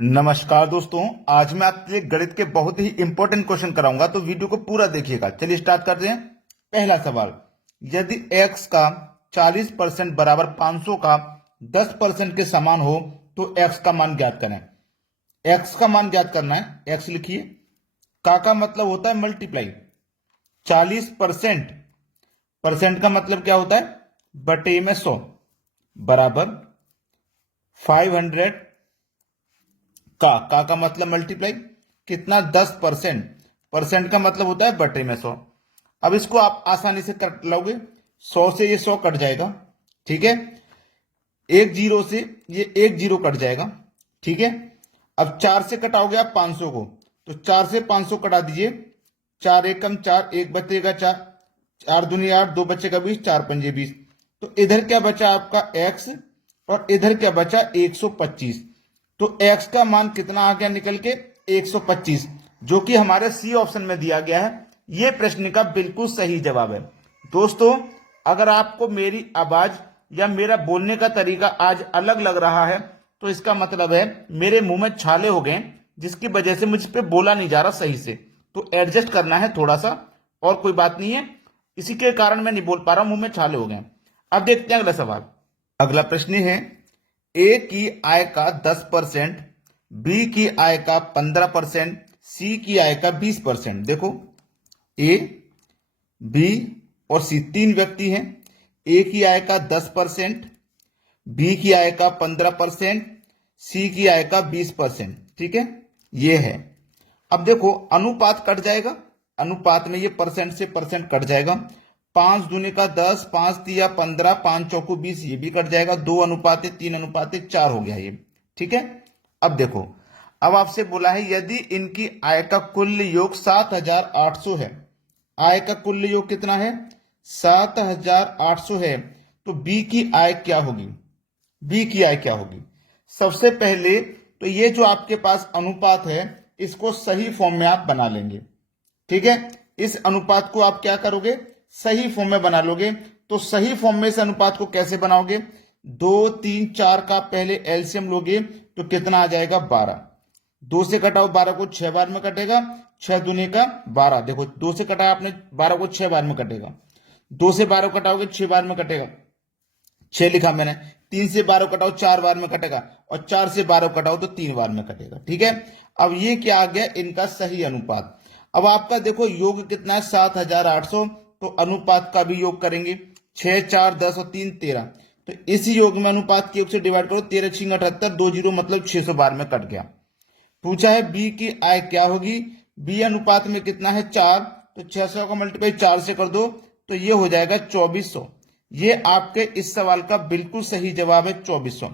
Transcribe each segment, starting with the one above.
नमस्कार दोस्तों, आज मैं आपके लिए गणित के बहुत ही इंपॉर्टेंट क्वेश्चन कराऊंगा, तो वीडियो को पूरा देखिएगा। चलिए स्टार्ट करते हैं। पहला सवाल, यदि x का 40% बराबर 500 का 10% के समान हो तो x का मान ज्ञात करें। x का मान ज्ञात करना है। x लिखिए, का मतलब होता है मल्टीप्लाई। 40% परसेंट का मतलब क्या होता है, बटे में 100 बराबर 500 का मतलब मल्टीप्लाई कितना, 10%। परसेंट का मतलब होता है बटे में 100। अब इसको आप आसानी से कट लोगे, 100 से ये 100 कट जाएगा, ठीक है। एक जीरो से ये एक जीरो कट जाएगा, ठीक है। अब 4 से कटाओगे आप 500 को, तो 4 से 500 कटा दीजिए। 4 एकम 4, एक बचेगा 4, 4 दूनी 8, 2 बचेगा 20, 4 पंजे 20। तो इधर क्या बचा आपका x, और इधर क्या बचा 125। तो x का मान कितना आ गया निकल के, 125, जो कि हमारे सी ऑप्शन में दिया गया है। यह प्रश्न का बिल्कुल सही जवाब है। दोस्तों, अगर आपको मेरी आवाज या मेरा बोलने का तरीका आज अलग लग रहा है तो इसका मतलब है मेरे मुंह में छाले हो गए, जिसकी वजह से मुझ पे बोला नहीं जा रहा सही से। तो एडजस्ट करना है थोड़ा सा, और कोई बात नहीं है। इसी के कारण मैं नहीं बोल पा रहा हूं, मुंह में छाले हो गए। अब देखते हैं अगला सवाल। अगला प्रश्न है, ए की आय का 10%, बी की आय का 15%, सी की आय का 20%। देखो, ए, बी और सी तीन व्यक्ति हैं। ए की आय का 10%, बी की आय का 15%, सी की आय का 20%, ठीक है। ये है। अब देखो, अनुपात कट जाएगा, अनुपात में ये परसेंट से परसेंट कट जाएगा। 5 दूनी का 10, 5 तिया 15, 5 चौको 20, ये भी कट जाएगा। 2 अनुपाते 3 अनुपाते 4 हो गया ये, ठीक है। अब देखो, अब आपसे बोला है यदि इनकी आय का कुल योग 7800 है। आय का कुल योग कितना है, 7800 है। तो बी की आय क्या होगी, बी की आय क्या होगी। सबसे पहले तो ये जो आपके पास अनुपात है, इसको सही फॉर्म में आप बना लेंगे, ठीक है। इस अनुपात को आप क्या करोगे, सही फॉर्म में बना लोगे। तो सही फॉर्म में इस अनुपात को कैसे बनाओगे, 2 3 4 का पहले एलसीएम लोगे तो कितना आ जाएगा, 12। 2 से कटाओ 12 को 6 बार में कटेगा, 6 दूनी का 12। देखो, 2 से कटा आपने 12 को 6 बार में कटेगा। 2 से 12 कटाओगे 6 बार में कटेगा, 6 लिखा मैंने। 3 से 12 कटाओ 4 बार में कटेगा, और 4 से 12 कटाओ तो 3 बार में कटेगा, ठीक है। अब ये क्या आ गया, इनका सही अनुपात। अब आपका देखो योग कितना है, 7800। तो अनुपात का भी योग करेंगे, 6 4 10 और 3 13। तो इस योग में अनुपात के योग से डिवाइड करो, 13 6 78, 2 जीरो मतलब 600 बार में कट गया। पूछा है बी की आय क्या होगी। बी अनुपात में कितना है, 4। तो 600 का मल्टीप्लाई 4 से कर दो तो ये हो जाएगा 2400। ये आपके इस सवाल का बिल्कुल सही जवाब है, 2400।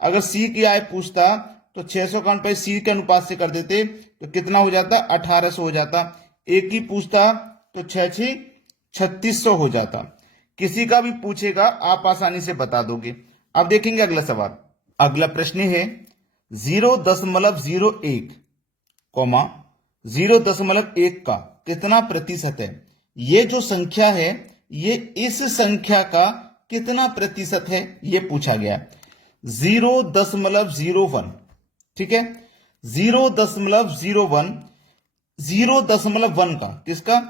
अगर सी की आय पूछता तो 600 का मल्टीप्लाई सी के अनुपात से कर देते तो कितना हो जाता, 1800 हो जाता। एक ही पूछता तो 6 3600 हो जाता। किसी का भी पूछेगा आप आसानी से बता दोगे। अब देखेंगे अगला सवाल। अगला प्रश्न है, 0.01 कॉमा 0.1 का कितना प्रतिशत है। ये जो संख्या है, ये इस संख्या का कितना प्रतिशत है, ये पूछा गया। 0.01, ठीक है। 0.01, 0.1 का किसका,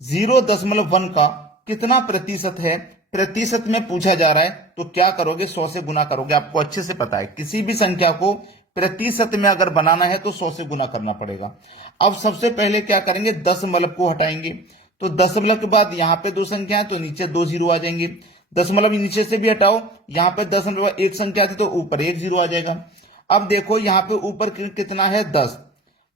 0.1 का कितना प्रतिशत है, प्रतिशत में पूछा जा रहा है। तो क्या करोगे, 100 से गुना करोगे। आपको अच्छे से पता है किसी भी संख्या को प्रतिशत में अगर बनाना है तो 100 से गुना करना पड़ेगा। अब सबसे पहले क्या करेंगे, दशमलव को हटाएंगे। तो दशमलव के बाद यहां पे दो संख्या है तो नीचे 2 जीरो आ जाएंगे। दशमलव नीचे से भी हटाओ, यहां पे दशमलव एक संख्या थी तो ऊपर 1 जीरो आ जाएगा। अब देखो यहां पे ऊपर कितना है, 10।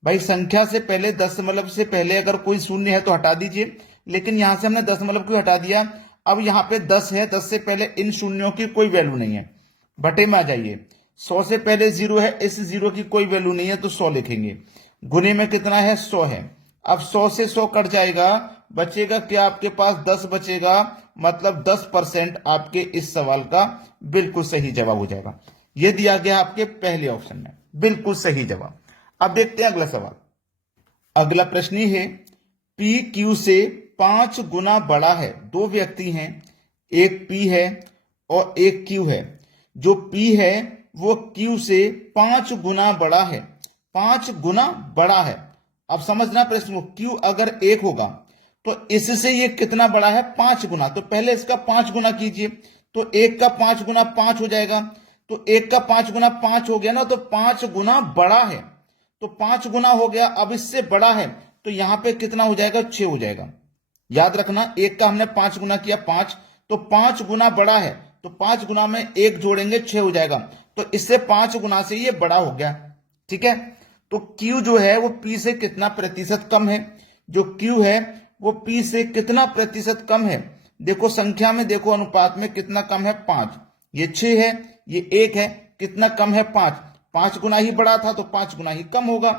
भाई संख्या से पहले, दशमलव से पहले अगर कोई शून्य है तो हटा दीजिए, लेकिन यहां से हमने दशमलव को हटा दिया। अब यहां पे 10 है, 10 से पहले इन शून्यों की कोई वैल्यू नहीं है, बटे में आ जाइए। 100 से पहले 0 है, इस 0 की कोई वैल्यू नहीं है तो 100 लिखेंगे। गुने में कितना है, 100 है। अब 100 से 100 कट जाएगा, बचेगा क्या आपके पास, 10 बचेगा। मतलब 10% आपके इस सवाल का बिल्कुल सही जवाब हो जाएगा। यह दिया गया आपके पहले ऑप्शन में, बिल्कुल सही जवाब। अब देखते हैं अगला सवाल। अगला प्रश्न है, पी क्यू से 5 गुना बड़ा है। दो व्यक्ति हैं, एक पी है और एक क्यू है। जो पी है वो क्यू से 5 गुना बड़ा है। 5 गुना बड़ा है। अब समझना प्रश्न को, Q अगर 1 होगा तो इससे ये कितना बड़ा है, 5 गुना। तो पहले इसका 5 गुना कीजिए, तो 1 का 5 गुना 5 हो जाएगा। तो 1 का 5 गुना 5 हो गया ना, तो 5 गुना बड़ा है, तो 5 गुना हो गया। अब इससे बड़ा है तो यहां पे कितना हो जाएगा, 6 हो जाएगा। याद रखना, 1 का हमने 5 गुना किया 5, तो 5 गुना बड़ा है, तो 5 गुना में 1 जोड़ेंगे 6 हो जाएगा। तो इससे 5 गुना से ये बड़ा हो गया। ठीक है, तो Q जो है वो P से कितना प्रतिशत कम है, जो Q है वो P से कितना प्रतिशत कम है। देखो संख्या में, देखो अनुपात में कितना कम है, 5। ये 6 है, ये 1 है, कितना कम है, 5। 5 गुना ही बड़ा था तो 5 गुना ही कम होगा।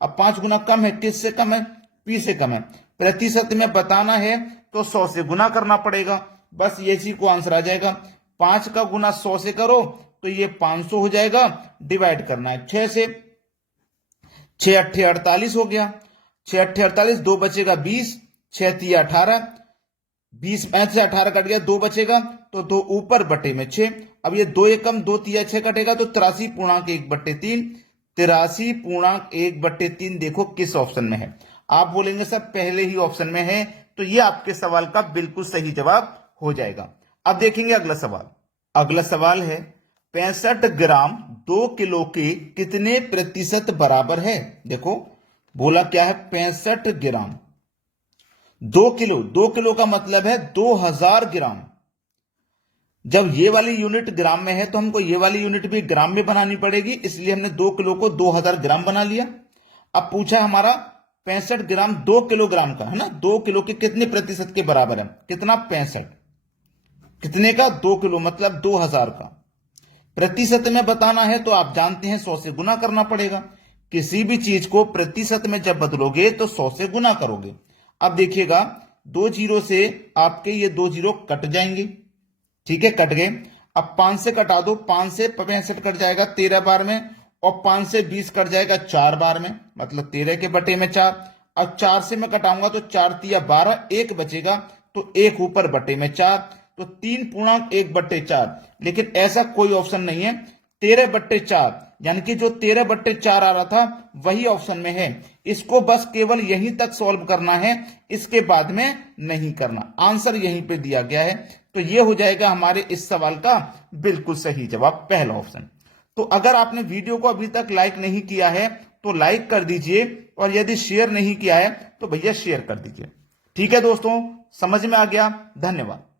अब 5 गुना कम है, किससे कम है, P से कम है। प्रतिशत में बताना है तो 100 से गुना करना पड़ेगा, बस ये चीज को आंसर आ जाएगा। 5 का गुना 100 से करो तो ये 500 हो जाएगा, डिवाइड करना है 6 से। 6 अट्ठे 48 हो गया, 6 अट्ठे 48, 2 बचेगा 20, 6 तिया 18, 20 में से 18 कट गया, 2 बचेगा, तो 2 ऊपर बटे में 6। अब ये 2 एकम 2 तिया 6 कटेगा, तो 83.1/3, 83.1/3 देखो किस ऑप्शन में है। आप बोलेंगे सर पहले ही ऑप्शन में है, तो ये आपके सवाल का बिल्कुल सही जवाब हो जाएगा। अब देखेंगे अगला सवाल। अगला सवाल है 65 ग्राम 2 किलो के कितने प्रतिशत बराबर है। देखो बोला क्या है, 65 ग्राम 2 किलो, 2 किलो का मतलब है 2000 ग्राम। जब ये वाली यूनिट ग्राम में है तो हमको ये वाली यूनिट भी ग्राम में बनानी पड़ेगी, इसलिए हमने 2 किलो को 2000 ग्राम बना लिया। अब पूछा हमारा 65 ग्राम 2 किलोग्राम का है ना, 2 किलो के कितने प्रतिशत के बराबर है, कितना, 65, कितने का, 2 किलो मतलब 2000 का। प्रतिशत में बताना है तो आप जानते हैं 100 से गुना करना पड़ेगा। किसी भी चीज को प्रतिशत में जब बदलोगे तो 100 से गुना करोगे। अब देखिएगा 2 जीरो से आपके ये 2 जीरो कट जाएंगे, ठीक है, कट गए। अब 5 से कटा दो, 5 से 65 कट जाएगा 13 बार में, और 5 से 20 कट जाएगा 4 बार में, मतलब 13 के बटे में 4। अब 4 से मैं कटाऊंगा तो 4 तिया 12, 1 बचेगा, तो 1 ऊपर बटे में 4, तो 3.1/4। लेकिन ऐसा कोई ऑप्शन नहीं है, 13/4, यानी कि जो 13/4 आ रहा था वही ऑप्शन में है। इसको बस केवल यहीं तक सॉल्व करना है, इसके बाद में नहीं करना। आंसर यहीं पे दिया गया है, तो ये हो जाएगा हमारे इस सवाल का बिल्कुल सही जवाब, पहला ऑप्शन। तो अगर आपने वीडियो को अभी तक लाइक नहीं किया है तो लाइक कर दीजिए, और यदि शेयर नहीं किया है तो भैया शेयर कर दीजिए। ठीक है दोस्तों, समझ में आ गया, धन्यवाद।